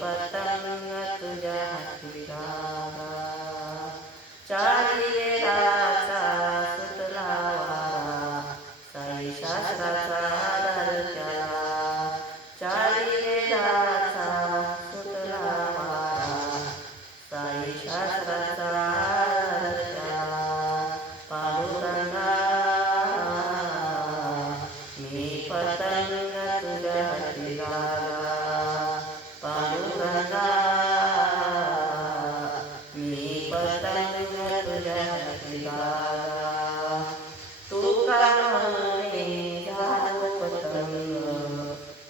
पतंग तुझ्या हाती लागा, चारी वेदाचा सुटला वारा, साई शास्त्राचा आधार त्याला, चारी वेदाचा सुटला वारा, साई शास्त्राचा आधार त्याला. पांडुरंगा मी पतंग तुझ्या हाती लागा, पांडुरंगा मी पतंग तुझ्या हाती लागा. तुका म्हणे झालो पतंग,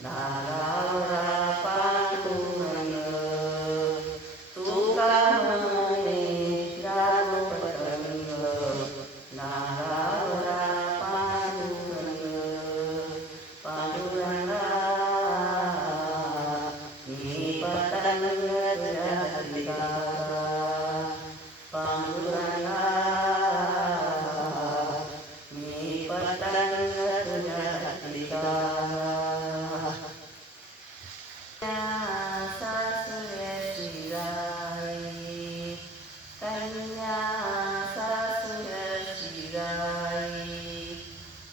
धारावरा पांडुरंग, तुका म्हणे झालो पतंग, धारावरा पांडुरंग. पांडुरंगा मी पतंग तुझ्या हाती लागा, पांडुरंगा मी पतंग तुझ्या हाती लागा. सासुऱ्याची राई, कन्या सासुऱ्याची राई,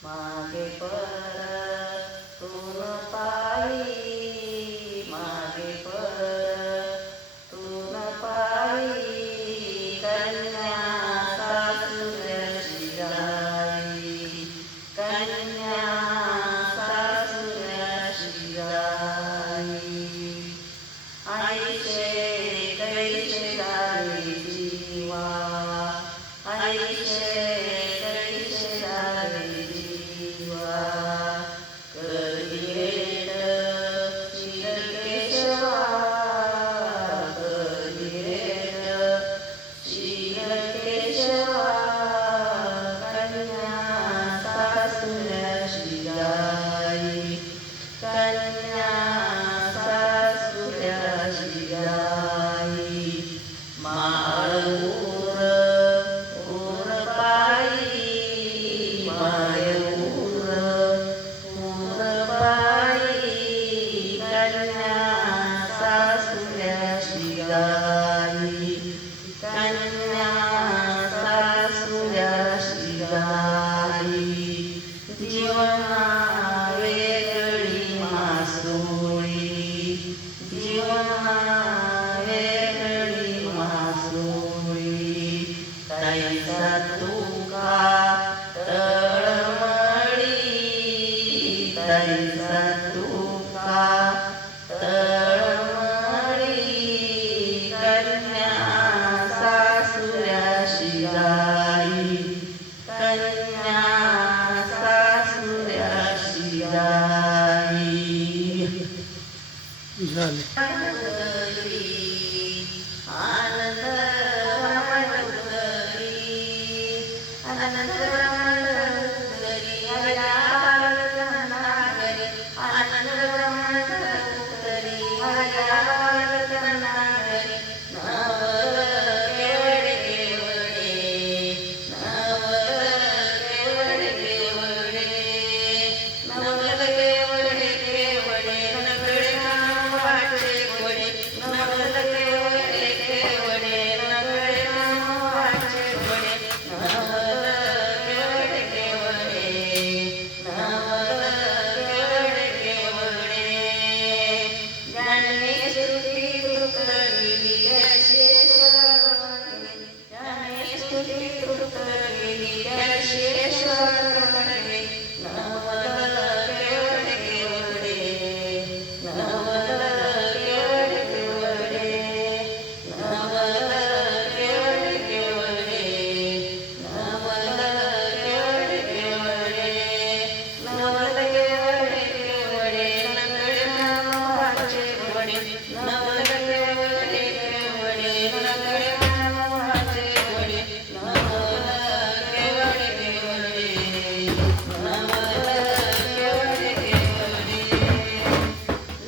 मागे परतून पायी, मागे परतून पायी, कन्या सासुऱ्याची राई, कन्या सासुऱ्याची राई. आईचे कैसे झाले जीवा, आईचे कैसे झाले जीवा, कधी रेट शिरकेशवा, कधी रेट शिरकेशवा, कन्या सासुऱ्याची राई, कन्या सासुऱ्याची राई. माळूर ऊर पायी, माळूर ऊर पायी, कन्या सासुऱ्याची राई, कन्या सासुऱ्याची राई. जीवना वेगळी मासोळी, जीवना वेगळी मासोळी, तैसा तुका तळमळी, तैसा तुका तळमळी, कन्या सासुऱ्याची राई, कन्या सासुऱ्याची राई. आनंद रमण उदरी, आनंद रमण उदरी, हरया बालकनागरी, आनंद रमण उदरी, हरया बालकनागरी. नवल केवडे केवडे, नवल केवडे केवडे, नवल केवडे केवडे, नगडे नाम वाटे गोडे, नवल केवडे केवडे, नगडे नाम वाटे गोडे, नवल केवडे केवडे, नवल केवडे केवडे. ज्ञानी स्तुती तृप्त केली यशेश्वर, ज्ञानी स्तुती तृप्त केली यशेश्वर म्हणे. नवल केवडे केवडे, नवल केवडे केवडे, नवल केवडे केवडे, नवल केवडे केवडे, नवल केवडे केवडे, नगडे नाम वाचे गोडे, नवल केवडे केवडे, नगडे नाम वाचे गोडे, नवल केवडे केवडे, नवल केवडे केवडे.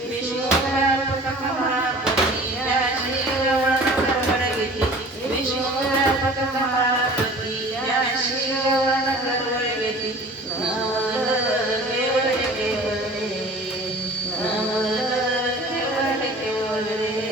विष्णुव्यापक महापती त्याची गवळण गडगडी, विष्णुव्यापक महापती त्याची गवळण गडगडी. नवल केवडे केवडे, नवल केवडे केवडे.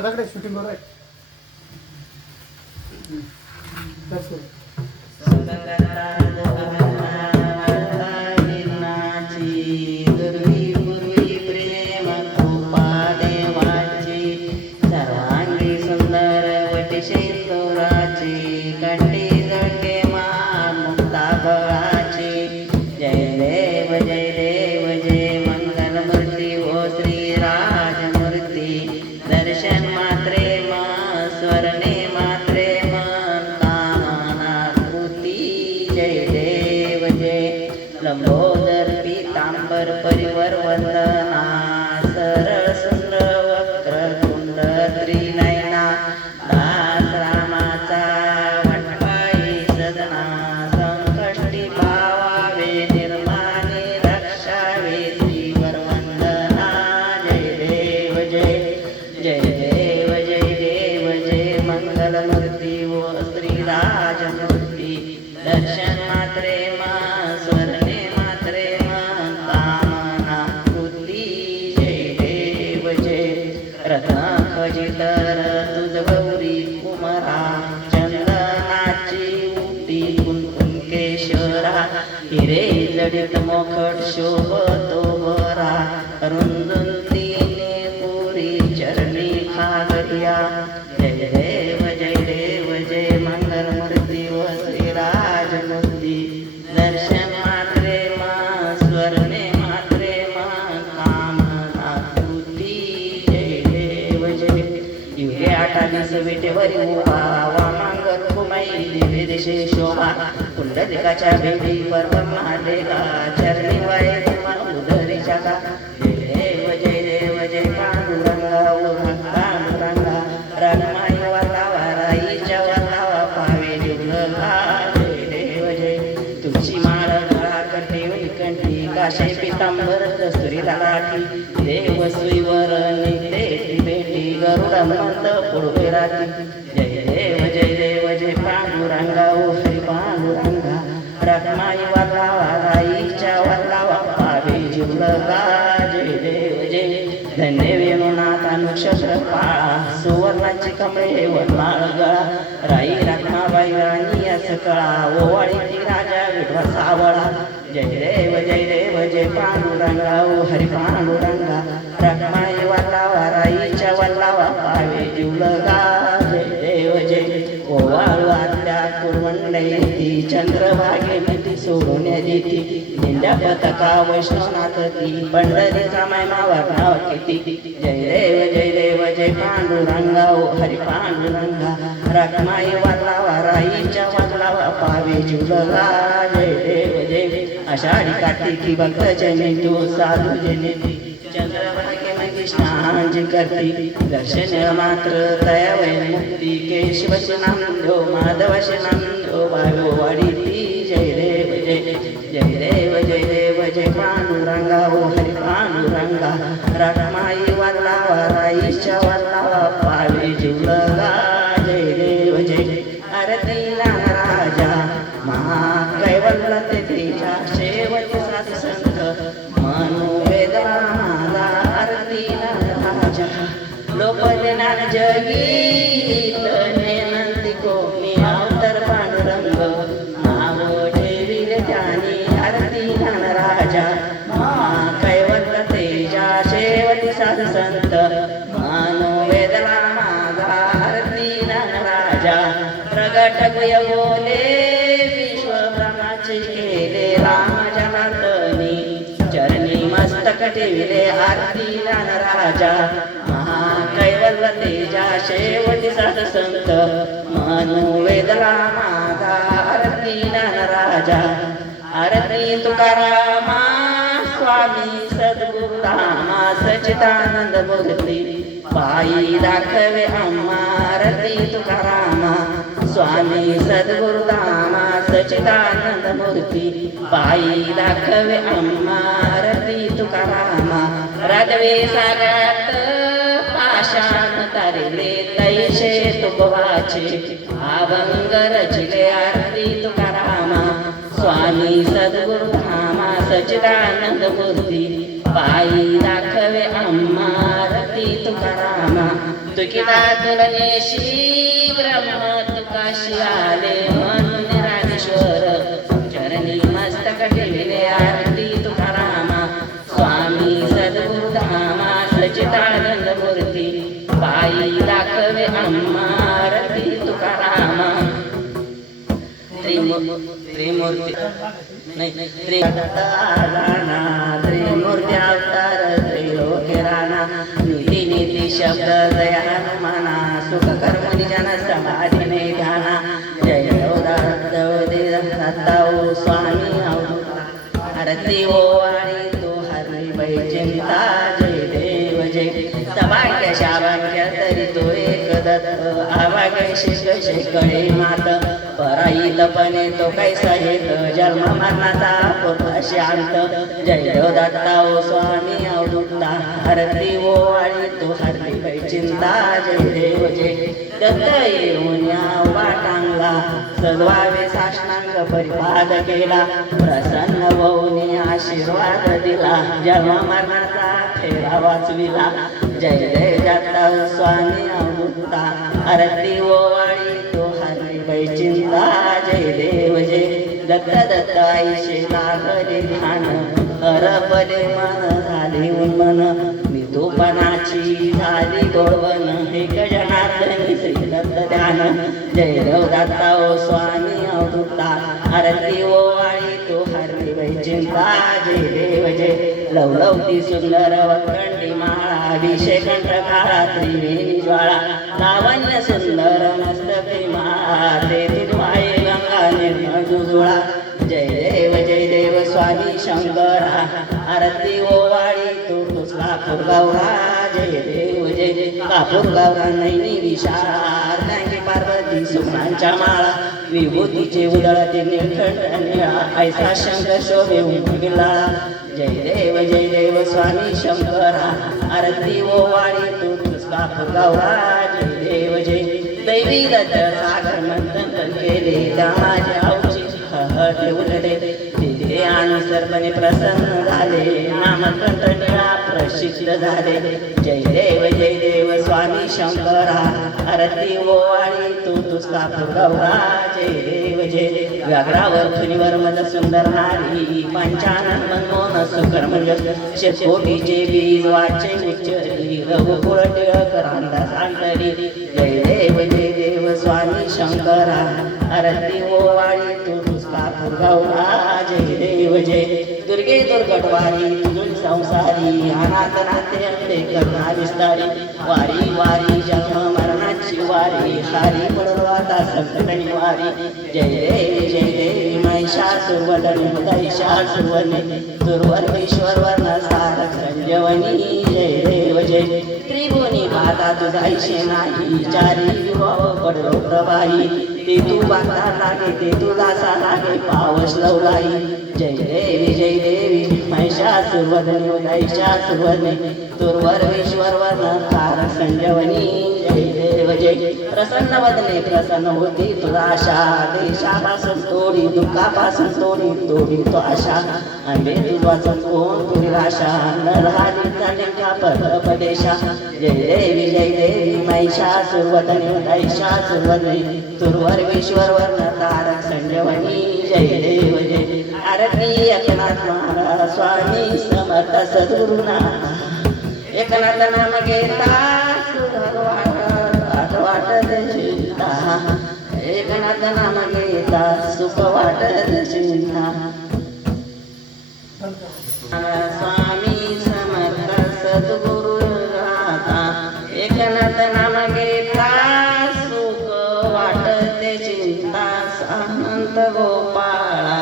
दादाकडे शूटिंग करू आहे. लंबोदर पीतांबर परिवर वंदना सरळ सुंदर वक्र कुंड त्रिनयना दास रामाचा वटवाई सदना संकष्टी पावावे निर्माणे रक्षावे श्रीवर वंदना जय देव जय जय देव जय देव जय मंगलमूर्ती व श्रीराजमूर्ती दर्शन मात्रे स्वर्णे मात्रे कामना बुद्धी जय देव जय रत्नाखजितर तुझ गौरी कुमरा चंदनाची उटी कुंकुम केशरा हिरे जडित मोखट शोभतो बरा रुंदुंतीने पुरी चरणी खागरिया जय देव जय मंगलमूर्ती व श्रीराजमूर्ती दर्शन मात्रे स्वर्णे मात्रे कामना बुद्धी जय देव जय युगे 28 विटेवरी उभा वामांगर कुमाई दिवे देशे शोभा पुंडलिकाच्या भेटी पर्व महादेवा चरणी वाय तुमा उदरी जागा जय देव जय पांडुरंगा पांडुरंगा रगमाई वालावा राईच्या वालावा पावे जुगला जय देव जय तुझी माळ गळा कंठी कंठी काशे पितांबर कस्तुरी लाठी देव सुईवर निते भेटी गरुड मंद पुढे राती जय देव जय पांडुरंगा ओ हरी पांडुरंगा रखमाई वालावा राईच्या वालावा पावे जुगला जय देव जय धन्य वेणुनाथा नक्षत्र पाळा सुवर्णाची कमळे वरमाळ गळा राई रखमाबाई राणी अस कळा ओवाळीची राजा विठवा सावळा जय देव जय पांडुरंगा ओ हरी पांडुरंगा रखमाई वालावा राईच्या वालावा पावे जुगला जय देव जय ओवाळू आत्या कुरवंडयती चंद्रभागेमती सोडून देती निंद्या पताका वैष्णवनाथ ती पंढरीचा मायमा नाव किती जय देव जय पांडुरंगा ओ हरी पांडुरंगा रखमाई वालावा राईच्या वालावा पावे जुगला जय देव जय आषाढी कार्तिकी भक्त जयंती साधू जयंती चंद्रभागेमध्ये स्नान जी करती दर्शन मात्र दयावय मुक्ती केशवचे नाम दो माधवाचे नाम दो वायो वाढीती जय देव जय पांडुरंगा ओ हरी पांडुरंगा रखमाई वालावा राईच्या वालावा पावे जुगला जय देव जय आरतीला राजा महाकैवल्य तेजा शेवट साधू संत मनोवेदा माला आरतीला राजा लोकज्ञान जगीत नेनंती कोमी अवतर पांडुरंग नाव ठेविले त्यानी आरतीला राजा महाकैवल्य तेजा शेवट साधू संत मनोवेदा माला आरतीला राजा प्रगट बोले विश्वब्रह्माचे केले राम जनार्दनी चरणी मस्तक ठेविले आरतीला राजा महाकैवल्य तेजा शेवटी साध संत मनोवेदला माझा आरतीला राजा आरती तुकारामा स्वामी सद्गुरुरामा सच्चिदानंद मूर्ती पायी दाखवे आम्हा आरती तुकारामा स्वामी सद्गुरुरामा सच्चिदानंद मूर्ती पायी दाखवे आम्हा आरती तुकारामा राधवे सागरात पाषाण तारिले तैसे तुकवाचे अभंग रचिले आरती तुकारामा स्वामी सद्गुरुरामा सच्चिदानंद मूर्ती पायी दाखवे आम्हा आरती तुकारामा तुकिता तुलनेशी ब्रह्म तुकाशी आले म्हणून रामेश्वर चरणी मस्तक ठेविले आरती तुकारामा स्वामी सद्गुरुधामा सच्चिदानंद मूर्ती पायी दाखवे आम्हा आरती तुकारामा त्रिमूर्ती नाही त्रिमूर्ती अवतार त्रिलोकी राणा निधी निधी शब्द दया हनुमाना सुख कर्मणी जन समाधीने ध्याना जय दत्ताओ स्वामी आरती ओ आणि तो हरी बै चिंता जय देव जय सभाग्य शाभाग्य तरी तो एक दत्त आवाग्य शिक शेकडे मात पराईतपणे तो कैसा हेत जन्म मरणाचा पूर्ण शांत जय देव दत्ताओ स्वामी अवधूता हरती ओ आणि तो हरती बै चिंता जय देव जय दत्त येऊन वाटांगला सद्वावे साष्टांग परिपाद केला प्रसन्न होऊन आशीर्वाद दिला जन्म मरणाचा फेरा वाचविला जय जय दत्ता स्वामी अवधूता हरती ओ आणि तो हरती बै चिंता जय देव जय दत्त दत्त आईशे लागले ध्यान हरपले मन झाले उन्मन मी तोपणाची झाली गोळवण एक जनार्दनी श्री दत्त ध्यान जय देव दत्ता ओ स्वामी अवधूता आरती ओ आणि तो हरती बै चिंता जय देव जय लवलवती सुंदर वखंडी माळा अभिषेक काळा त्रिवेणी ज्वाळा लावण्य सुंदर मस्तकी माळा तेथील माये गंगा निर्मळ जुजुळा जय देव स्वामी शंकरा आरती ओ वाळी तो तुझला गौरा जय देव जय कापूर गौरा नैनी विशाल गंगे पार्वती सुमनांच्या माळा विभूतीचे उदळते निळखंड निळा ऐसा शंकर शोभे उमगिला जय देव स्वामी शंकरा आरती ओ वाळी तू तुझला गौरा जय देव जय दैवी दत्त सागर मंथन केले माझ्या औची हहट उलटे तिथे अनुसरपणे प्रसन्न झाले नामकंठ निळा प्रसिद्ध झाले जय देव स्वामी शंकरा आरती ओ आणि तू तुझला गौरा जय देव जय व्याघ्रावर खुनीवर मद सुंदर नारी पंचानन मनमोहन सुकर्म शेतकोटीचे बीज वाचे उच्चरी रघुकुळ टिळक रामदास आंतरी जय देव स्वामी शंकरा आरती ओ आणि तू तुझला गौरा जय देव जय दुर्गे दुर्गटवारी तुझून संसारी अनाथ नाते अंते करुणा विस्तारी वारी वारी जन्म मरणाची वारी हारी पडलो आता संकटणी वारी जय देवी महिषासुरवदनी महिषासुरवदनी दुर्वर्गेश्वर वर्ण सारक संजीवनी जय देव जय त्रिभुवनी माता तुझाईशे नाही चारी विवाह पडलो प्रभाई ते तू बांधा लागे ते तू दासा लागे पावस लवलाई जय देवी महिषासुरवदनी महिषासुरवदनी दुर्वर्गेश्वर वर्ण सारक संजीवनी जय देव जय प्रसन्न वदने प्रसन्न होती तुझा आशा देशापासून तोडी दुःखापासून तोडी तो आशा अंबे तुझा कोण तुझी आशा नरहारी का परदेशा जय देवी महिषासुरवदनी महिषासुरवदनी दुर्वर्गेश्वर वर्ण तारक संजीवनी जय देव जय आरती एकनाथ महाराज स्वामी समर्थ सद्गुरुनाथ एकनाथ नाम घेता सुधर वाटत चिंता एकनाथ नाम घेता सुख वाटत चिंता स्वामी समर्थ सद्गुरुनाथा एकनाथ नाम घेता सुख वाटत चिंता सामंत गोपाळा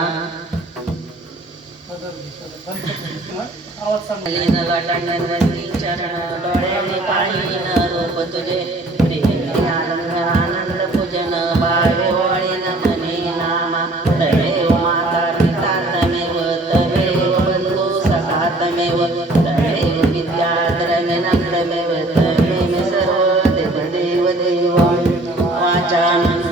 चरण डोळ्याने पाळीन रूप तुझे प्रेमी आनंद पूजन बावे ओळीन मने नामा तमेव माता पिता तमेव बंधू सखा तमेव विद्या द्रविणं तमेव तमेव सर्व देव वाचानंदयामि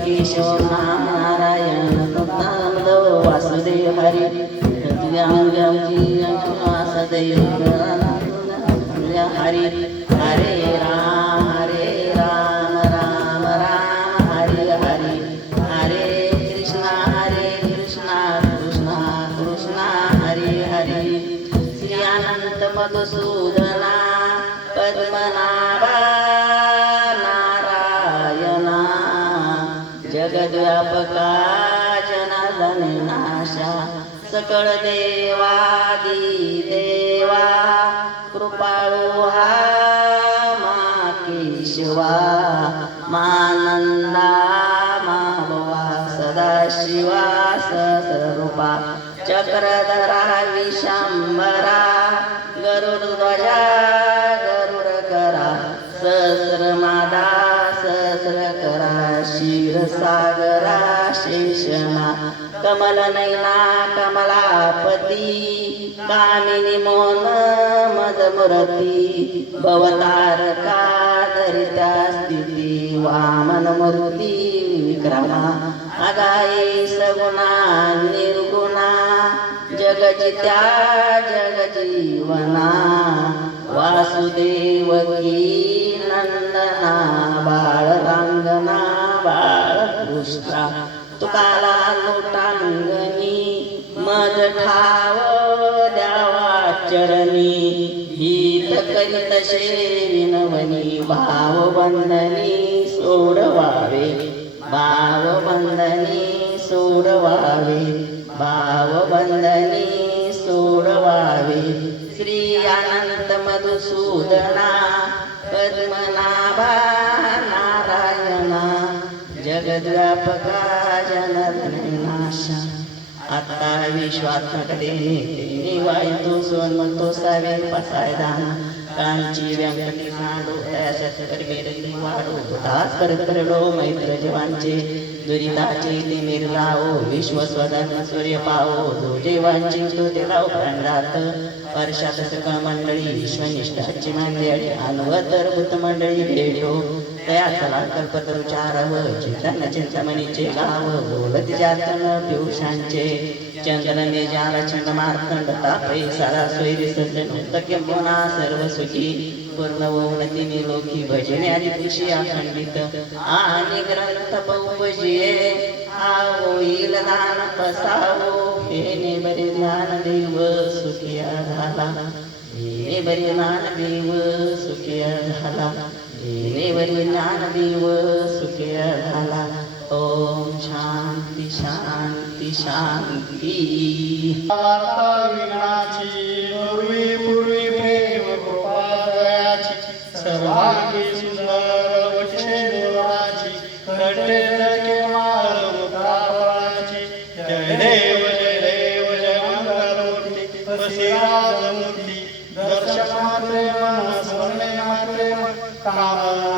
केशव नारायण हरी तुझ्या अंगाची सदैव हरी हरे राम राम राम हरे हरे हरे कृष्णा कृष्णा कृष्णा हरे हरे श्री अनंत मधुसूदना पद्मनाभा नारायणा जगद्व्यापका जनार्दन नाशा सकळ देवादी देवा कृपाळू हा मा केशवा मानंदा माभवा सदाशिवा सहस्ररूपा चक्रधरा विशांबरा गरुडध्वजा गरुडकरा सहस्रमादा सहस्रकरा क्षीरसागरा शेषना कमलनयना कमलापती कामिनी मोन मदमूर्ती भवतारका धरिता स्थिती वामनमूर्ती विक्रमा अगाये सगुणा निर्गुणा जगजित्या जगजीवना वासुदेवकी नंदना बाळरांगना बाळकृष्णा तुकाला लोटांगणी मज ठाव द्यावा चरणी हित करीत विनवनी भावबंधनी सोडवावे भावबंधनी सोडवावे भावबंधनी सोडवावे श्री अनंत मधुसूदना पद्मनाभा नारायणा जगद्व्यापका जनार्दन नाशा आता विश्वात्मक देने वायतो सोनमतो सावे पसाय दान कांची व्यंकटी सांडो त्याशात करवेरली वाडो दास करलो मैत्र जीवांचे दुरिताचे ते मिरलाओ विश्वस्वधर्म सूर्य पाओ जो जीवांची स्तुती लाव प्राणात वर्षात सकळ मंडळी विश्वनिष्ठाची मंडळी अन्वतर भूत मंडळी भेटो तया चला कल्पतरुचारव चिंतन चिंतमणीचे गाव बोलत जातन पियुषांचे चंद्रने जाला छंद मार्तंड तापै सारा सोयरी सज्जन तक्यंबोना सर्व सुखी पूर्ण उन्नती लोकी भजने आदि खुशी अखंडित आणि ग्रंथ बहुपजिये होईल दान पसावो हे बरे ज्ञान देव सुखिया झाला हे बरे ज्ञान देव सुखिया झाला हे बरे ज्ञान देव सुखिया झाला ओम शांती शांती शांती पूर्वी पूर्वी प्रेम कृपा दयाची सर्वांगी सुंदर वचने देवाची कटे लडके माळ मुक्ताफळाची जय देव जय मंगलमूर्ती वसिराजमूर्ती दर्शनात्रे मन स्मरणे मात्रे मन काम